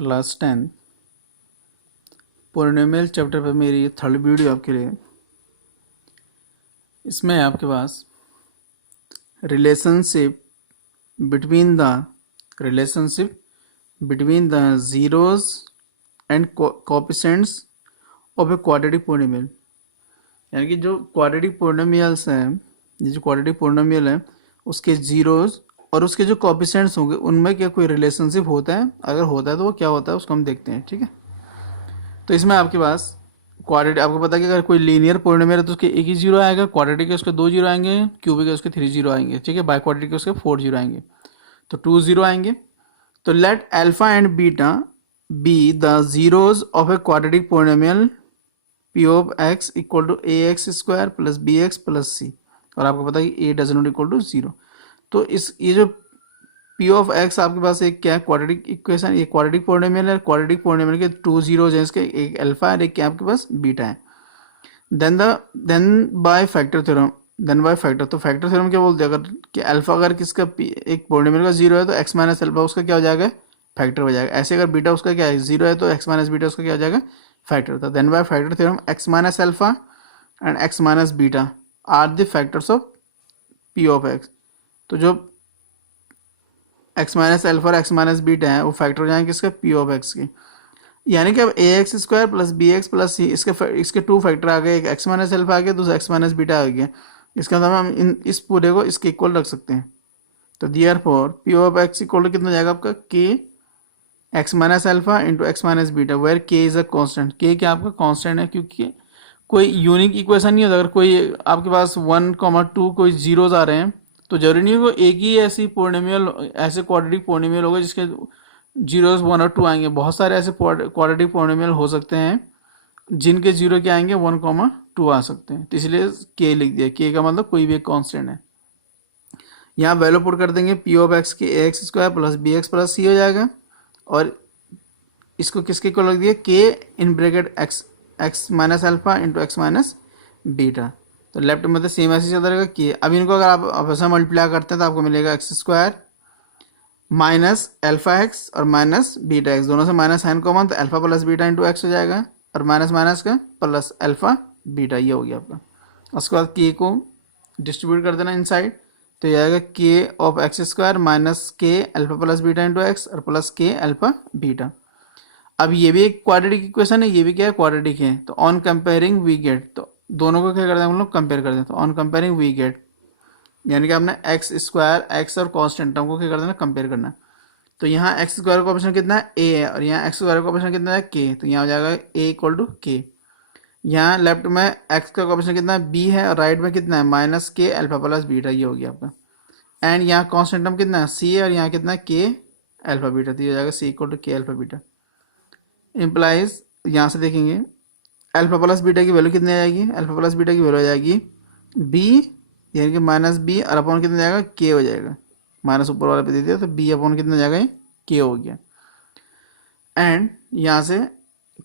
Class 10 polynomial chapter पर मेरी third video आपके लिए। इसमें आपके पास relationship between the zeros and coefficients of a quadratic polynomial, यानी कि जो क्वाड्रेटिक पोलिनोमियल्स हैं, ये जो क्वाड्रेटिक पोलिनोमियल है उसके ज़ीरोज़ और उसके जो कोएफिशिएंट्स होंगे उनमें क्या कोई रिलेशनशिप होता है, अगर होता है तो वो क्या होता है उसको हम देखते हैं। ठीक है, तो इसमें आपके पास क्वाड्रेटिक, आपको पता है कि अगर कोई लीनियर पोलिनोमियल है तो उसके एक ही जीरो आएगा, क्वाड्रेटिक के उसके 2 जीरो आएंगे, क्यूबिक के उसके 3 जीरो आएंगे। ठीक है, बाई क्वाड्रेटिक के उसके 4 जीरो आएंगे, तो 2 जीरो आएंगे। तो let alpha and beta be the zeros of a quadratic polynomial p of x equal to a x square plus b x plus c, और आपको पता है कि a does not equal to zero. तो ये जो पी ऑफ एक्स आपके पास एक क्या है, क्वाड्रेटिक इक्वेशन, ये क्वाड्रेटिक पोलिनोमियल है। क्वाड्रेटिक पोलिनोमियल के 2 जीरोज हैं, इसके एक अल्फा है, एक क्या आपके पास बीटा है। देन बाय फैक्टर थ्योरम, तो फैक्टर थ्योरम क्या बोलते हैं, अगर कि अल्फा अगर किसका एक पोलिनोमियल का जीरो है तो एक्स माइनस अल्फा उसका क्या हो जाएगा, फैक्टर हो जाएगा। ऐसे अगर बीटा उसका क्या है, जीरो है, तो एक्स माइनस बीटा उसका क्या हो जाएगा, फैक्टर होता है। Then by factor theorem x minus alpha and x minus beta are the factors of p of x. तो जो एक्स माइनस अल्फा और एक्स माइनस बीटा है वो फैक्टर हो जाएंगे किसका, पी ऑफ एक्स के। यानी कि अब a x square plus b x plus c, इसके 2 फैक्टर आ गए, एक एक्स माइनस अल्फा आ गया, दूसरा एक्स माइनस बीटा आ गया। इसका मतलब हम इस पूरे को इसके इक्वल रख सकते हैं। तो therefore p of x equal to कितना हो जाएगा आपका, k x minus alpha into x minus beta, where k is a constant. K क्या आपका कॉन्स्टेंट है, क्योंकि कोई यूनिक इक्वेशन नहीं होता। अगर कोई आपके पास 1,2 कोई जीरोज आ रहे हैं तो जरूरी नहीं है एक ही ऐसी पोलिनोमियल, ऐसे क्वाड्रेटिक पोलिनोमियल होगा जिसके जीरोज 1 और 2 आएंगे। बहुत सारे ऐसे क्वाड्रेटिक पोलिनोमियल हो सकते हैं जिनके जीरो क्या आएंगे, 1,2 आ सकते हैं। तो इसलिए के लिख दिया, के का मतलब कोई भी एक कॉन्स्टेंट है। यहाँ वैल्यू पुट कर देंगे, पी ऑफ एक्स के a x square plus b x plus c हो जाएगा, और इसको किसके इक्वल रख दिया, k in bracket x minus alpha into x minus beta. तो लेफ्ट में तो सेम ऐसे चलता रहेगा कि अब इनको अगर आप ऐसा मल्टीप्लाई करते हैं तो आपको मिलेगा x square minus alpha x और माइनस बीटा एक्स, दोनों से माइनस साइन कॉमन, तो alpha plus beta into x हो जाएगा, और माइनस माइनस का प्लस अल्फा बीटा, ये हो गया आपका। उसके बाद के को डिस्ट्रीब्यूट कर देना इनसाइड, तो ये आएगा के of x square minus k alpha plus beta into x और प्लस के अल्फा बीटा। अब ये भी एक क्वाड्रेटिक इक्वेशन है, ये भी क्या है, क्वाड्रेटिक है। तो ऑन कंपेयरिंग वी गेट, तो दोनों को क्या करते हैं हम लोग, कंपेयर करते हैं। तो ऑन कंपेयरिंग वी गेट, यानी कि आपने एक्स स्क्वायर, एक्स और कॉन्स्टेंट टर्म को क्या कर देना, कंपेयर करना। तो यहाँ एक्स स्क्वायर का ऑप्शन कितना है, ए है, और यहाँ एक्स स्क्वायर का ऑप्शन कितना है, के। तो यहाँ हो जाएगा ए इक्वल टू के। यहाँ लेफ्ट में एक्स का ऑप्शन कितना है, बी है, और राइट में कितना है, minus k alpha plus beta, ये हो गया आपका। एंड यहाँ कॉन्स्टेंट टर्म कितना है, सी है, और यहाँ कितना है, के अल्फा बीटा, तो ये हो जाएगा सी इक्वल टू के अल्फा बीटा। इम्प्लाइज यहाँ से देखेंगे अल्फा प्लस बीटा की वैल्यू कितनी आ जाएगी, अल्फा प्लस बीटा की वैल्यू आ जाएगी बी, यानी कि माइनस बी, और अपॉन कितना जाएगा, के हो जाएगा। माइनस ऊपर वाले पे दे दिया तो बी अपॉन कितना जाएगा, के हो गया। एंड यहाँ से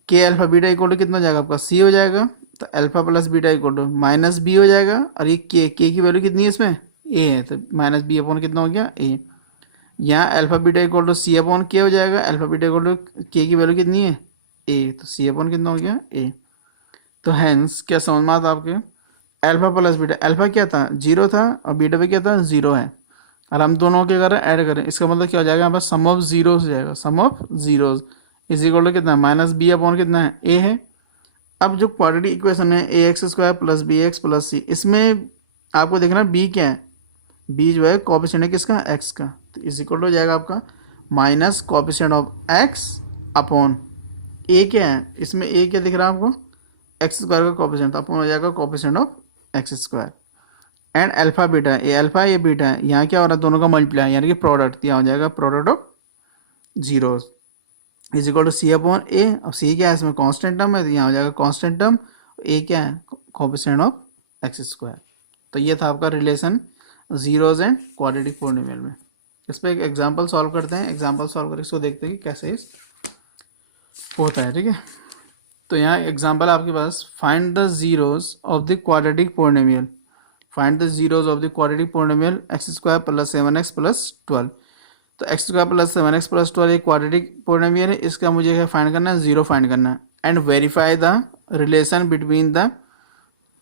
के अल्फा बीटा इक्वल टू कितना हो जाएगा आपका, सी हो जाएगा। तो alpha plus beta equal to minus b हो जाएगा, और ये के की वैल्यू कितनी है इसमें, ए है, तो माइनस बी अपॉन कितना हो गया, ए। यहाँ alpha beta equal to C upon k हो जाएगा, अल्फा बीटा इक्वल टू के की वैल्यू कितनी है, ए, तो सी अपॉन कितना हो गया, ए। तो हैंस क्या समझ में आता आपके, अल्फा प्लस बीटा, अल्फा क्या था, जीरो था, और बीटा पे क्या था, जीरो है, और हम दोनों क्या करें, ऐड करें। इसका मतलब क्या हो जाएगा, यहाँ पर सम ऑफ जीरोस हो जाएगा, sum of zeros is equal to कितना, माइनस बी अपॉन कितना है, ए है। अब जो क्वाड्रेटिक इक्वेशन है a x square plus b x plus c, इसमें आपको देखना बी क्या है, बी जो है कोएफिशिएंट है किसका, एक्स का। तो इज इक्वल टू हो जाएगा आपका minus coefficient of x upon a क्या है, इसमें ए क्या दिख रहा है आपको, एक्स स्क्वायर का कोएफिशिएंट, तो अपॉन हो जाएगा coefficient of x square. And alpha beta, ये अल्फा है, ये बीटा है, यहाँ क्या हो रहा है, दोनों का मल्टीप्लाई, यानी कि प्रोडक्ट, यहाँ हो जाएगा product of zeros is equal to C upon A. अब सी क्या है, इसमें कांस्टेंट टर्म है, तो यहाँ हो जाएगा कांस्टेंट टर्म, ए क्या है, कोएफिशिएंट ऑफ एक्स स्क्वायर। तो ये था आपका relation zeros and quadratic polynomial में। इस पर एक एग्जाम्पल सॉल्व करते हैं, एग्जाम्पल सॉल्व करके इसको देखते हैं कि कैसे इस होता है। ठीक है, तो यहाँ एग्जाम्पल आपके पास, find the zeros of the quadratic polynomial, find the zeros of the quadratic polynomial x square plus 7x plus 12। तो x square plus 7x plus 12 एक क्वाड्रेटिक पोलिनोमियल है, इसका मुझे क्या फाइंड करना है, जीरो फाइंड करना है and verify the relation between the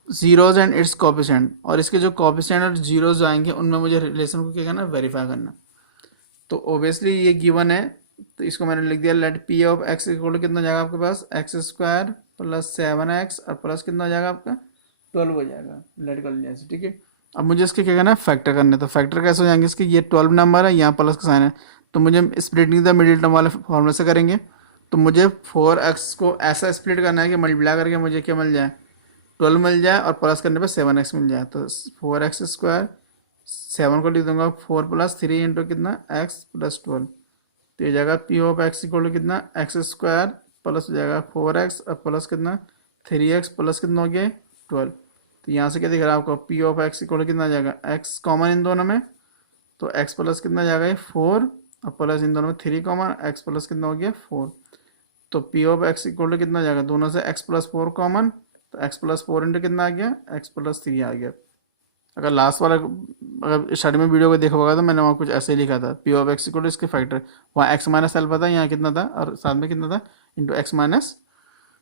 zeros and it's coefficient, और इसके जो कोफिशिएंट और जीरोज आएंगे उनमें मुझे रिलेशन को क्या करना है, वेरीफाई करना। तो ओबियसली ये गिवन है, तो इसको मैंने लिख दिया, let p of x equal to कितना हो जाएगा आपके पास, एक्स स्क्वायर प्लस 7x और प्लस कितना हो जाएगा आपका 12 हो जाएगा, लेट कर लिया ऐसे, ठीक है। अब मुझे इसके क्या करना है, फैक्टर करने, तो फैक्टर कैसे हो जाएंगे इसके, ये 12 नंबर है, यहाँ प्लस का साइन है, तो मुझे स्प्लिटिंग द मिडिल टर्म वाले फॉर्मूले से करेंगे। तो मुझे 4x को ऐसा स्प्लिट करना है कि मल्टीप्लाई करके मुझे क्या मिल जाए, 12 मिल जाए और प्लस करने पर 7x मिल जाए। तो 4x स्क्वायर, 7 को लिख दूंगा 4 प्लस 3 इंटू कितना x प्लस 12, तो ये जाएगा p of x equal to कितना, एक्स स्क्वायर प्लस हो जाएगा 4x और प्लस कितना 3x प्लस कितना हो गया 12। तो यहाँ से क्या दिख रहा है आपको, p of x equal to कितना जाएगा, x कॉमन इन दोनों में, तो x प्लस कितना जाएगा ये 4 और प्लस इन दोनों में 3 कॉमन, x प्लस कितना हो गया 4। तो p of x equal to कितना जाएगा, दोनों से x प्लस 4 कॉमन, तो x प्लस 4 इंटू कितना आ गया, x प्लस 3 आ गया। अगर लास्ट वाला, अगर स्टार्टिंग में वीडियो को देखा होगा तो मैंने वहाँ कुछ ऐसे ही लिखा था, p of x equal to इसके फैक्टर, वहाँ एक्स माइनस एल्फा था, यहाँ कितना था और साथ में कितना था इंटू एक्स माइनस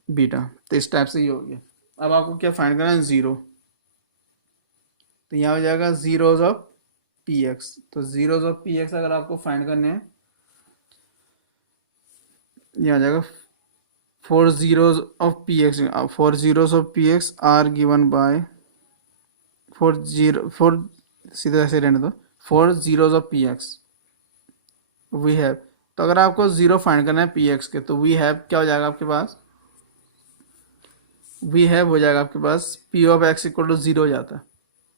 बीटा, तो इस टाइप से ये हो गया। अब आपको क्या फाइंड करना है, जीरो, तो यहाँ हो जाएगा जीरोज ऑफ पी एक्स, तो जीरोज ऑफ पी एक्स अगर आपको फाइंड करने हैं, यहाँ हो जाएगा 4 zeros of px, 4 zeros of px are given by 4 सीधे ऐसे रहने दो, 4 zeros of px we have। तो अगर आपको जीरो फाइंड करना है px के, तो we have क्या हो जाएगा आपके पास, we have हो जाएगा आपके पास p of x equal to zero हो जाता है।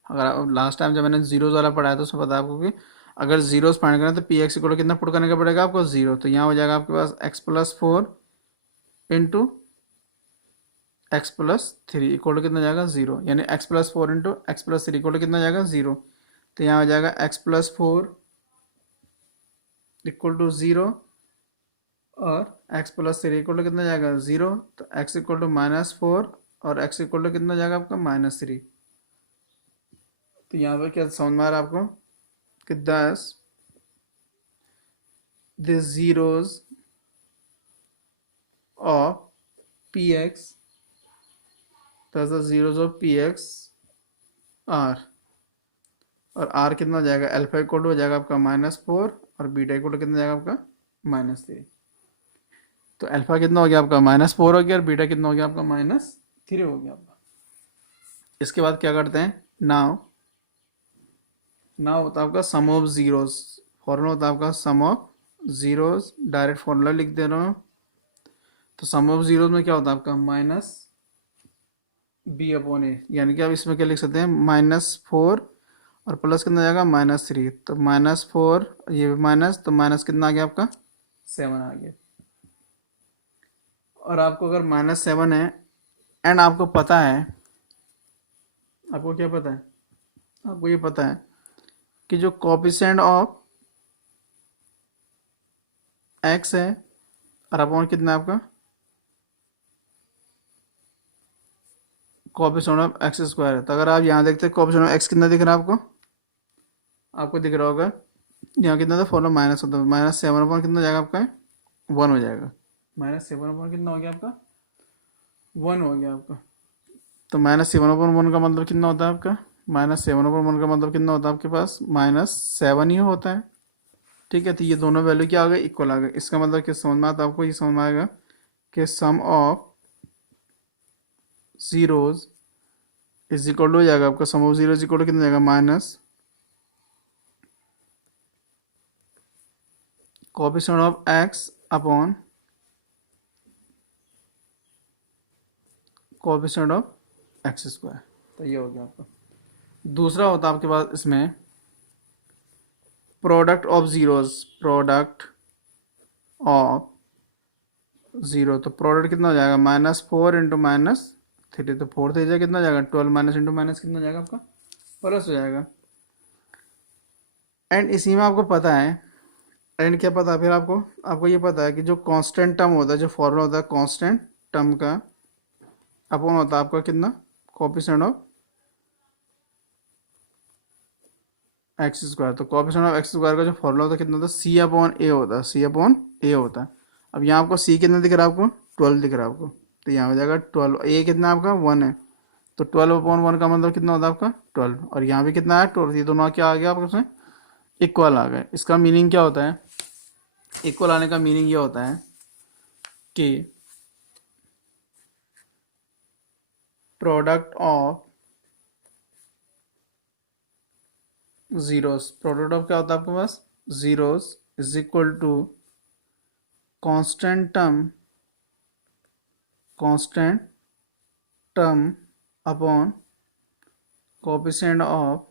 अगर आप लास्ट टाइम जब मैंने जीरोज वाला पढ़ाया तो उसमें पता है आपको कि अगर जीरोज फाइंड करना है तो px इक्वल टू कितना पुट करने का पड़ेगा आपको, जीरो, तो यहाँ हो जाएगा आपके पास x plus 4 into x plus 3 equal to कितना जाएगा, जीरो, यानी x plus 4 into x plus 3 equal to कितना जाएगा, जीरो। तो यहाँ हो जाएगा x plus 4 equal to zero और x प्लस 3 इक्वल टू कितना जाएगा, जीरो, तो x इक्वल टू -4 और x इक्वल टू कितना जाएगा आपका -3। तो यहाँ पर क्या समझ में आ रहा है आपको कि दस the zeros of P x, thus the zeros of px r, और r कितना हो जाएगा, अल्फा इक्वल टू हो जाएगा आपका -4 और बीटा इक्वल टू कितना जाएगा आपका -3। तो अल्फा कितना हो गया आपका -4 हो गया और बीटा कितना हो गया आपका -3 हो गया आपका। इसके बाद क्या करते हैं, नाउ होता है आपका सम ऑफ जीरोस, फॉर्मूला होता है आपका sum of zeros, direct formula लिख दे रहा हूँ। तो सम ऑफ जीरोस में क्या होता है आपका माइनस बी अपॉन ए, यानी कि आप इसमें क्या लिख सकते हैं, -4 और प्लस कितना जाएगा -3, तो -4 ये भी माइनस, तो माइनस कितना आ गया आपका 7 आ गया। और आपको अगर -7 है एंड आपको पता है, आपको क्या पता है, आपको ये पता है कि जो कोफिशिएंट ऑफ एक्स है और अपॉन कितना है आपका कोफिशिएंट ऑफ एक्स स्क्वायर है। तो अगर आप यहाँ देखते हैं कोफिशिएंट ऑफ एक्स कितना दिख रहा है आपको दिख रहा होगा, यहाँ कितना था फॉर्मूला माइनस होता है, -7 अपॉन कितना जाएगा आपका 1 हो जाएगा, -7 अपॉन कितना हो गया आपका 1 हो गया आपका। तो -7 अपॉन 1 का मतलब कितना होता है आपका, -7 अपॉन 1 का मतलब कितना होता है आपके पास -7 ही होता है, ठीक है। तो ये दोनों वैल्यू क्या आ गए, इक्वल आ गए। इसका मतलब कि समझ में आता है आपको, ये समझ में आएगा कि sum of zeros is equal to हो जाएगा आपका, sum of zero is equal to कितना जाएगा minus coefficient of x upon coefficient of x square. तो ये हो गया आपका। दूसरा होता है आपके पास इसमें product of zeros, product of zero, तो प्रोडक्ट कितना हो जाएगा -4 इंटू -3, तो 4 से कितना हो जाएगा 12 माइनस इंटू माइनस कितना हो जाएगा आपका प्लस हो जाएगा। एंड इसी में आपको पता है, एंड क्या पता है फिर आपको ये पता है कि जो कांस्टेंट टर्म होता है, जो फॉर्मूला होता है कांस्टेंट टर्म का अपॉन होता है आपका कितना कोफिशिएंट ऑफ एक्स स्क्वायर। तो कोएफिशिएंट ऑफ एक्स स्क्वायर का जो फॉर्मूला होता है कितना होता है, सी अपॉन ए होता है, सी अपॉन ए होता है। अब यहाँ आपको सी कितना दिख रहा है, आपको 12 दिख रहा है आपको, तो यहाँ हो जाएगा 12, ए कितना आपका 1 है, तो 12 अपॉन 1 का मतलब कितना होता है आपका 12, और यहाँ भी कितना है 12, ये दोनों क्या आ गया आपके उसमें इक्वल आ गए। इसका मीनिंग क्या होता है, इक्वल आने का मीनिंग ये होता है कि product of zeros, product of क्या होता है आपके पास zeros is equal to constant term upon coefficient of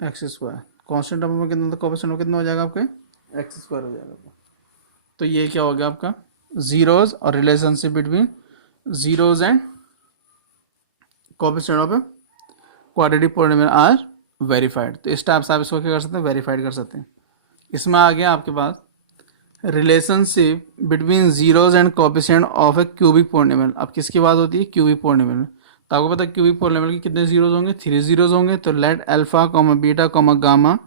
x square. Constant term में कितना, कोएफिशिएंट कितना हो जाएगा आपके एक्स स्क्वायर हो जाएगा। तो ये क्या हो गया आपका जीरोस और relationship between zeros and coefficient of quadratic polynomial are verified. तो इस टाइप से आप इसको क्या कर सकते हैं, वेरीफाइड कर सकते हैं। इसमें आ गया आपके पास relationship between zeros and coefficient of a cubic polynomial. अब किसकी बात होती है, क्यूबिक पॉलिनोमियल में। तो आपको पता है क्यूबिक पॉलिनोमियल के कितने जीरोस होंगे, 3 जीरोस होंगे। तो let alpha comma beta comma gamma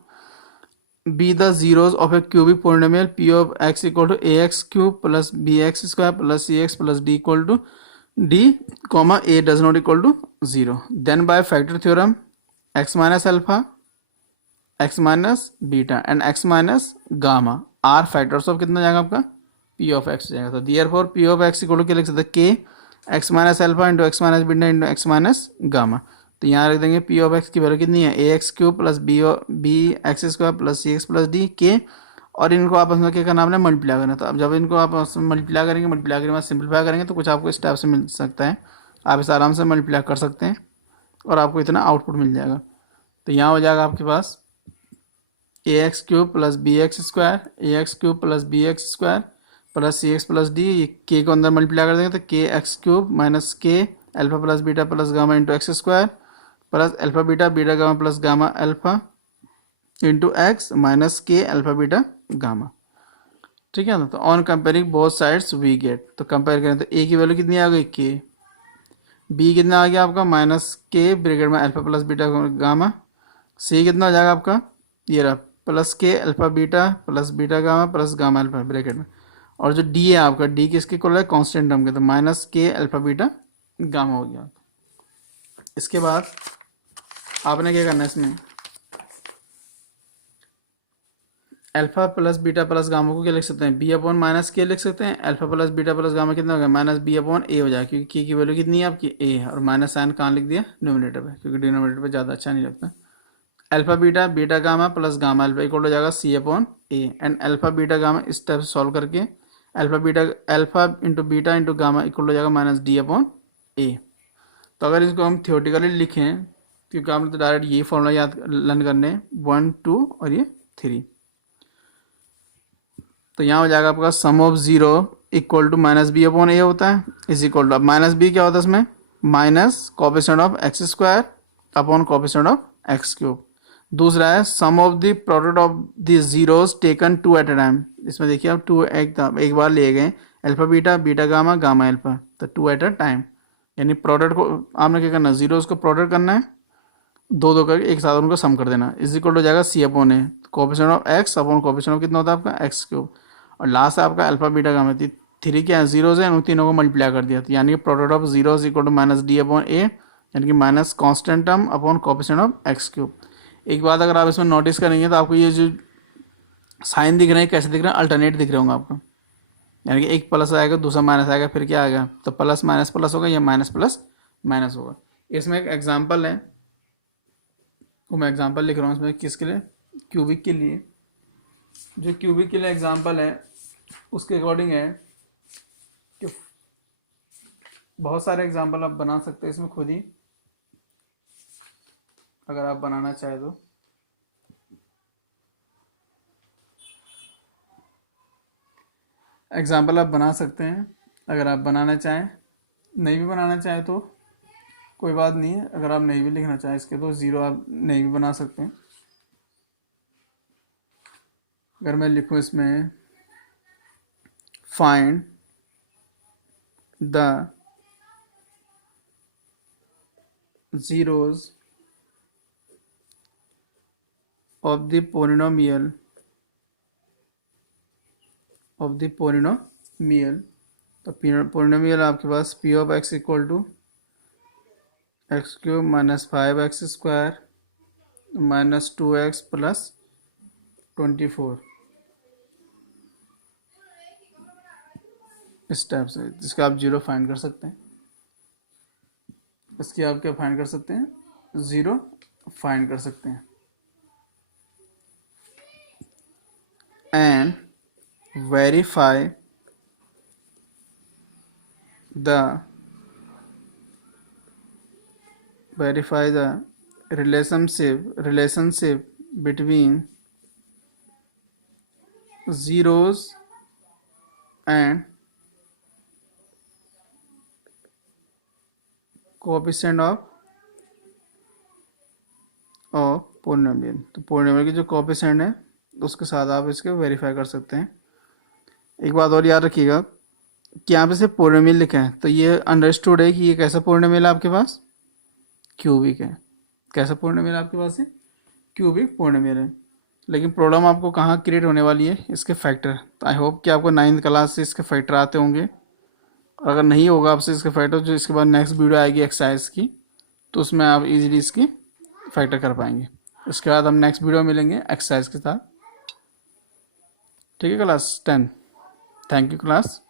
be the zeros of a cubic polynomial p of x equal to a x cube plus b x square plus c x plus d equal to d comma a does not equal to 0। Then by factor theorem x minus alpha x minus beta and x minus gamma are factors of कितना जाएगा आपका p of x जाएगा। तो therefore p of x equal to क्या लिख सकते हैं, k x minus alpha into x minus beta into x minus gamma. तो यहाँ रख देंगे पी ऑफ एक्स की वैल्यू कितनी है, a x cube plus b x square plus c x plus d के, और इनको आपस में क्या करना आपने मल्टीप्लाई करना। तो अब जब इनको आप मल्टीप्लाई करेंगे, मल्टीप्लाई करने के बाद सिंपलीफाई करेंगे तो कुछ आपको इस टाइप से मिल सकता है। आप इसे आराम से मल्टीप्लाई कर सकते हैं और आपको इतना आउटपुट मिल जाएगा। तो यहाँ हो जाएगा आपके पास a x cube plus b x square, a x cube plus b x square plus c x plus d, ये के को अंदर मल्टीप्लाई कर देंगे तो k x cube minus k alpha plus beta plus gamma into x square plus alpha beta beta gamma plus gamma alpha into x minus k alpha beta gamma. ठीक है ना। तो on comparing both sides we gate, तो compare करें तो ए की value कितनी आ गई के, बी कितना आ गया आपका माइनस के ब्रैकेट में अल्फा प्लस बीटा गामा, सी कितना हो जाएगा आपका ये रहा प्लस के alpha beta plus beta gamma plus gamma alpha bracket में, और जो डी है आपका डी किसके इक्वल है कांस्टेंट टर्म के, तो minus k alpha beta gamma हो गया। इसके बाद आपने क्या करना है, इसमें alpha plus beta plus gamma को क्या लिख सकते हैं, बी अपॉन माइनस के लिख सकते हैं। Alpha plus beta plus gamma कितना हो गया माइनस बी अपॉन ए हो जाएगा, क्योंकि की वैल्यू कितनी है आपकी ए है, और माइनस साइन कहाँ लिख दिया डिनोमिनेटर पे, क्योंकि डिनोमिनेटर पे ज़्यादा अच्छा नहीं लगता। Alpha beta beta gamma plus gamma alpha equal हो जाएगा c upon a, and alpha beta gamma इस टाइप से सॉल्व करके alpha into beta into gamma equal हो जाएगा माइनस डी अपॉन ए। तो अगर इसको हम थियोरेटिकली लिखें, क्योंकि आपने तो डायरेक्ट यही फॉर्मूला याद लर्न करने 1 2 और ये 3, तो यहाँ हो जाएगा आपका sum of zero equal to minus b upon a होता है इज इक्वल टू, अब माइनस बी क्या होता है इसमें minus coefficient of x square upon coefficient of x cube. दूसरा है sum of the product of the zeros taken two at a time, इसमें देखिए अब टू एक बार लिए गए alpha beta beta gamma gamma alpha, तो टू एट अ टाइम, यानी प्रोडक्ट को आपने क्या करना है जीरोस को प्रोडक्ट करना है, दो दो करके एक साथ उनको सम कर देना, इज इक्वल हो जाएगा c upon a coefficient of x upon coefficient of कितना होता है आपका एक्स क्यूब, और लास्ट आपका अल्फा बीटा गामा थी 3 क्या है जीरोज है, उन तीनों को मल्टीप्लाई कर दिया, तो यानी कि product of zero equal to minus d upon a, यानी कि minus constant term upon coefficient of x cube. एक बात अगर आप इसमें नोटिस करेंगे तो आपको ये जो साइन दिख रहे हैं कैसे दिख रहे हैं, अल्टरनेट दिख रहे होंगे आपको, यानी कि एक प्लस आएगा दूसरा माइनस आएगा फिर क्या आएगा, तो प्लस माइनस होगा या माइनस प्लस माइनस होगा। इसमें एक एग्जाम्पल है, वो मैं एग्जाम्पल लिख रहा हूँ इसमें किसके लिए, क्यूबिक के लिए। जो क्यूबिक के लिए एग्जाम्पल है उसके अकॉर्डिंग है कि बहुत सारे एग्जाम्पल आप बना सकते हैं इसमें खुद ही, अगर आप बनाना चाहे तो। एग्जाम्पल आप बना सकते हैं अगर आप बनाना चाहें, नहीं भी बनाना चाहें तो कोई बात नहीं है, अगर आप नहीं भी लिखना चाहें इसके तो ज़ीरो आप नहीं भी बना सकते हैं। अगर मैं लिखूं इसमें find the zeros of the polynomial तो पोलिनोमियल आपके पास p of x equal to x cube minus 5x² minus 2x plus 24 इस टाइप से, जिसका आप जीरो फाइंड कर सकते हैं। इसकी आप क्या फाइंड कर सकते हैं, ज़ीरो फाइंड कर सकते हैं। And verify the relationship between zeros and coefficient of polynomial. तो पोलिनोमियल की जो कोएफिशिएंट है उसके साथ आप इसके वेरीफाई कर सकते हैं। एक बात और याद रखिएगा कि यहाँ पे सिर्फ पोलिनोमियल लिखा है तो ये अंडरस्टूड है कि ये कैसा पोलिनोमियल है आपके पास, क्यूबिक है। कैसा पोलिनोमियल आपके पास है, क्यूबिक पोलिनोमियल है। लेकिन प्रॉब्लम आपको कहाँ क्रिएट होने वाली है, इसके फैक्टर। तो आई होप कि आपको 9th क्लास से इसके फैक्टर आते होंगे, और अगर नहीं होगा आपसे इसके फैक्टर, जो इसके बाद नेक्स्ट वीडियो आएगी एक्सरसाइज की, तो उसमें आप इजीली इसकी फैक्टर कर पाएंगे। उसके बाद हम नेक्स्ट वीडियो में मिलेंगे एक्सरसाइज के साथ। ठीक है क्लास 10। Thank you class.